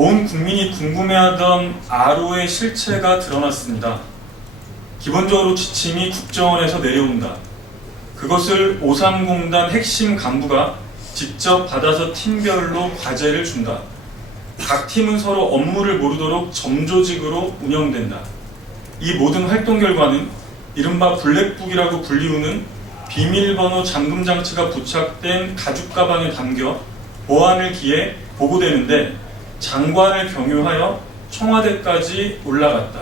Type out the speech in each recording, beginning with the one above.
온 국민이 궁금해하던 아로의 실체가 드러났습니다. 기본적으로 지침이 국정원에서 내려온다. 그것을 오삼공단 핵심 간부가 직접 받아서 팀별로 과제를 준다. 각 팀은 서로 업무를 모르도록 점조직으로 운영된다. 이 모든 활동 결과는 이른바 블랙북이라고 불리우는 비밀번호 잠금장치가 부착된 가죽 가방에 담겨 보안을 기해 보고되는데 장관을 경유하여 청와대까지 올라갔다.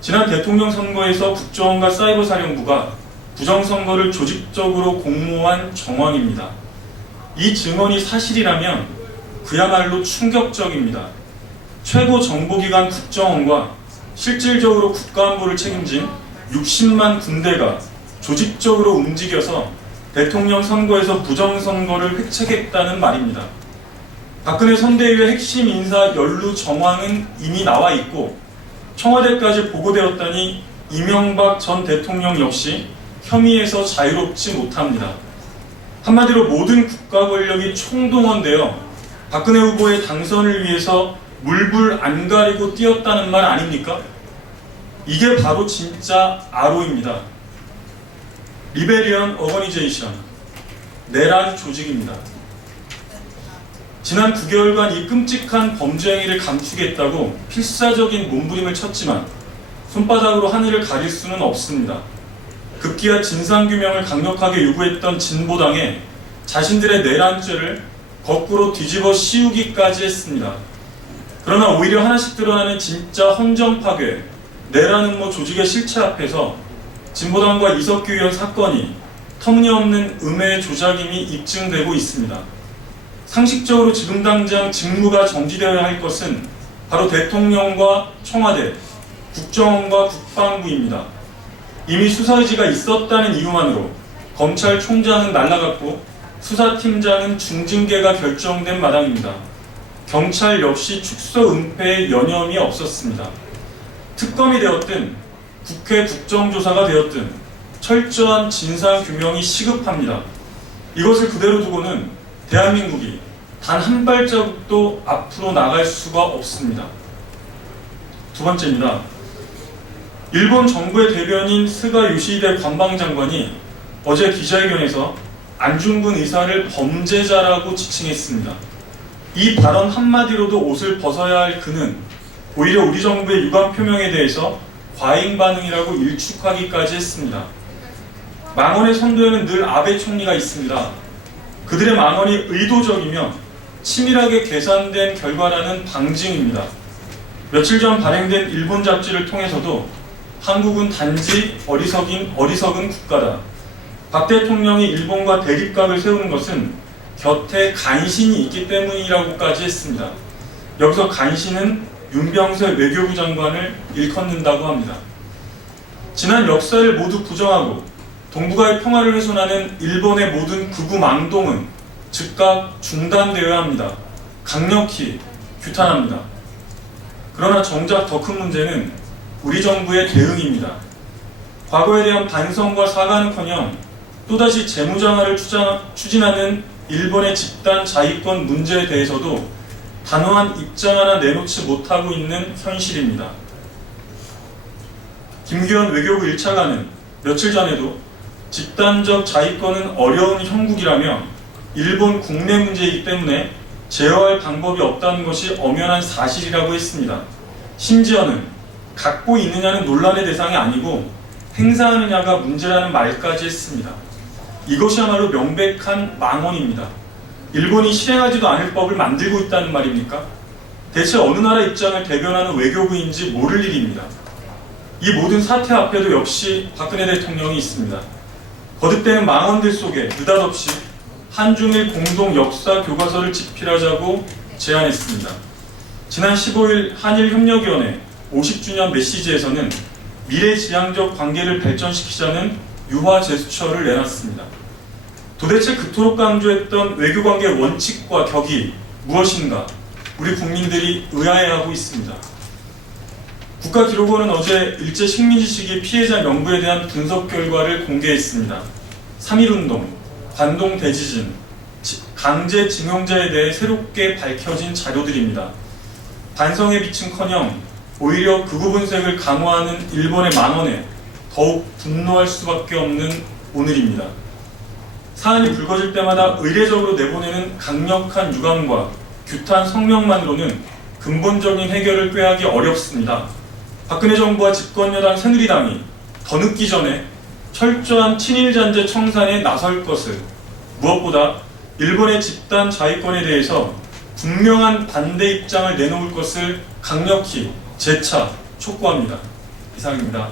지난 대통령 선거에서 국정원과 사이버사령부가 부정선거를 조직적으로 공모한 정황입니다. 이 증언이 사실이라면 그야말로 충격적입니다. 최고 정보기관 국정원과 실질적으로 국가안보를 책임진 60만 군대가 조직적으로 움직여서 대통령 선거에서 부정선거를 획책했다는 말입니다. 박근혜 선대위의 핵심 인사 연루 정황은 이미 나와 있고 청와대까지 보고되었다니 이명박 전 대통령 역시 혐의에서 자유롭지 못합니다. 한마디로 모든 국가 권력이 총동원되어 박근혜 후보의 당선을 위해서 물불 안 가리고 뛰었다는 말 아닙니까? 이게 바로 진짜 아로입니다. 리베리언 어거니제이션, 내란 조직입니다. 지난 9개월간 이 끔찍한 범죄 행위를 감추겠다고 필사적인 몸부림을 쳤지만 손바닥으로 하늘을 가릴 수는 없습니다. 급기야 진상규명을 강력하게 요구했던 진보당에 자신들의 내란죄를 거꾸로 뒤집어 씌우기까지 했습니다. 그러나 오히려 하나씩 드러나는 진짜 헌정 파괴, 내란 음모 조직의 실체 앞에서 진보당과 이석규 의원 사건이 터무니없는 음해 조작임이 입증되고 있습니다. 상식적으로 지금 당장 직무가 정지되어야 할 것은 바로 대통령과 청와대, 국정원과 국방부입니다. 이미 수사의지가 있었다는 이유만으로 검찰총장은 날아갔고 수사팀장은 중징계가 결정된 마당입니다. 경찰 역시 축소 은폐에 여념이 없었습니다. 특검이 되었든 국회 국정조사가 되었든 철저한 진상규명이 시급합니다. 이것을 그대로 두고는 대한민국이 단 한 발자국도 앞으로 나갈 수가 없습니다. 두 번째입니다. 일본 정부의 대변인 스가 요시히데 관방장관이 어제 기자회견에서 안중근 의사를 범죄자라고 지칭했습니다. 이 발언 한마디로도 옷을 벗어야 할 그는 오히려 우리 정부의 유감 표명에 대해서 과잉 반응이라고 일축하기까지 했습니다. 망언의 선도에는 늘 아베 총리가 있습니다. 그들의 망언이 의도적이며 치밀하게 계산된 결과라는 방증입니다. 며칠 전 발행된 일본 잡지를 통해서도 한국은 단지 어리석은 국가다. 박 대통령이 일본과 대립각을 세우는 것은 곁에 간신이 있기 때문이라고까지 했습니다. 여기서 간신은 윤병세 외교부 장관을 일컫는다고 합니다. 지난 역사를 모두 부정하고 동북아의 평화를 훼손하는 일본의 모든 극우 망동은 즉각 중단되어야 합니다. 강력히 규탄합니다. 그러나 정작 더 큰 문제는 우리 정부의 대응입니다. 과거에 대한 반성과 사과는커녕 또다시 재무장화를 추진하는 일본의 집단 자위권 문제에 대해서도 단호한 입장 하나 내놓지 못하고 있는 현실입니다. 김규현 외교부 1차관은 며칠 전에도 집단적 자위권은 어려운 형국이라며 일본 국내 문제이기 때문에 제어할 방법이 없다는 것이 엄연한 사실이라고 했습니다. 심지어는 갖고 있느냐는 논란의 대상이 아니고 행사하느냐가 문제라는 말까지 했습니다. 이것이야말로 명백한 망언입니다. 일본이 실행하지도 않을 법을 만들고 있다는 말입니까? 대체 어느 나라 입장을 대변하는 외교부인지 모를 일입니다. 이 모든 사태 앞에도 역시 박근혜 대통령이 있습니다. 거듭되는 망언들 속에 느닷없이 한중일 공동 역사 교과서를 집필하자고 제안했습니다. 지난 15일 한일협력위원회 50주년 메시지에서는 미래지향적 관계를 발전시키자는 유화 제스처를 내놨습니다. 도대체 그토록 강조했던 외교관계 원칙과 격이 무엇인가 우리 국민들이 의아해하고 있습니다. 국가기록원은 어제 일제 식민지 시기 피해자 명부에 대한 분석 결과를 공개했습니다. 3.1운동, 관동 대지진, 강제징용자에 대해 새롭게 밝혀진 자료들입니다. 반성의 빛은커녕 오히려 극우 분색을 강화하는 일본의 만원에 더욱 분노할 수밖에 없는 오늘입니다. 사안이 불거질 때마다 의례적으로 내보내는 강력한 유감과 규탄 성명만으로는 근본적인 해결을 꾀하기 어렵습니다. 박근혜 정부와 집권여당 새누리당이 더 늦기 전에 철저한 친일잔재 청산에 나설 것을, 무엇보다 일본의 집단 자위권에 대해서 분명한 반대 입장을 내놓을 것을 강력히 재차 촉구합니다. 이상입니다.